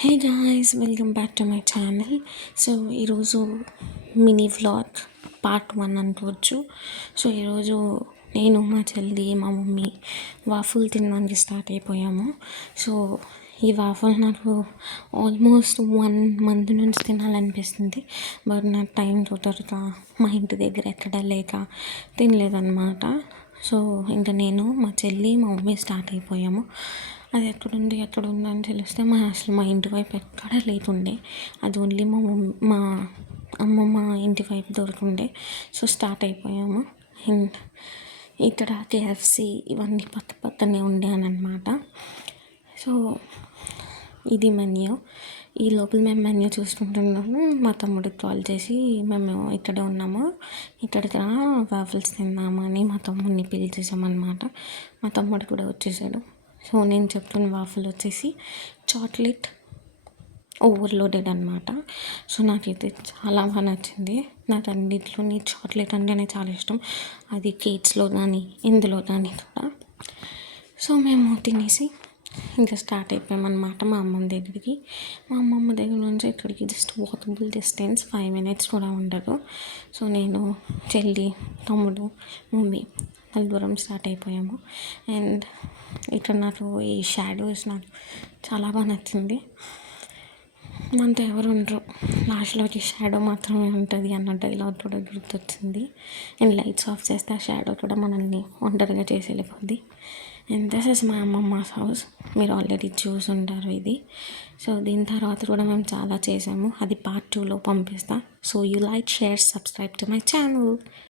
Hey guys, welcome back to my channel. So ఈరోజు mini vlog part 1 అనుకోవచ్చు. So ఈరోజు నేను, మా చెల్లి, మా మమ్మీ వాఫుల్ తినడానికి స్టార్ట్ అయిపోయాము. సో ఈ వాఫుల్ నాకు ఆల్మోస్ట్ 1 month నుంచి తినాలనిపిస్తుంది. బట్ నాకు టైం కుదరక మా ఇంటి దగ్గర ఎక్కడ లేక తినలేదన్నమాట. సో ఇంకా నేను, మా చెల్లి, మా మమ్మీ స్టార్ట్ అయిపోయాము. అది ఎక్కడుంది అని తెలిస్తే అసలు మా ఇంటి వైపు ఎక్కడ లేకుండే. అది ఓన్లీ మా అమ్మమ్మ ఇంటి వైపు దొరికిండే. సో స్టార్ట్ అయిపోయాము. అండ్ ఇక్కడ కేఎఫ్సి ఇవన్నీ పక్కనే ఉండేనమాట. సో ఇది మెన్యూ. ఈ లోపల మేము మెన్యూ చూసుకుంటున్నాము. మా తమ్ముడికి కాల్ చేసి మేము ఇక్కడే ఉన్నాము, ఇక్కడికి రా వాఫిల్స్ తిందాము అని మా తమ్ముడిని పిలిచేసామన్నమాట. మా తమ్ముడు కూడా వచ్చేసాడు. సో నేను చెప్తున్న వాఫిల్ వచ్చేసి చాక్లెట్ ఓవర్లోడెడ్ అనమాట. సో నాకైతే చాలా బాగా నచ్చింది. నాకు అన్నింటిలోని చాక్లెట్ అంటేనే చాలా ఇష్టం, అది కేక్స్లో కానీ ఇందులో కానీ కూడా. సో మేము తినేసి ఇంకా స్టార్ట్ అయిపోయామన్నమాట మా అమ్మమ్మ దగ్గరికి. మా అమ్మమ్మ దగ్గర నుంచి ఇక్కడికి జస్ట్ వాకబుల్ డిస్టెన్స్, 5 minutes కూడా ఉండదు. సో నేను, చెల్లి, తమ్ముడు, మమ్మీ నలుగురం స్టార్ట్ అయిపోయాము. అండ్ ఇక్కడ నాకు ఈ షాడోస్ నాకు చాలా బాగా నచ్చింది. మనతో ఎవరు ఉండరు, లాస్ట్లోకి షాడో మాత్రమే ఉంటుంది అన్న డైలాగ్ కూడా గుర్తొచ్చింది. అండ్ లైట్స్ ఆఫ్ చేస్తే ఆ షాడో కూడా మనల్ని ఒంటరిగా చేసి వెళ్ళిపోద్ది. And this is my అమ్మమ్మస్ house. మీరు ఆల్రెడీ చూసి ఉంటారు ఇది. సో దీని తర్వాత కూడా మేము చాలా చేసాము, అది part 2లో పంపిస్తా. So you like, share, subscribe to my channel.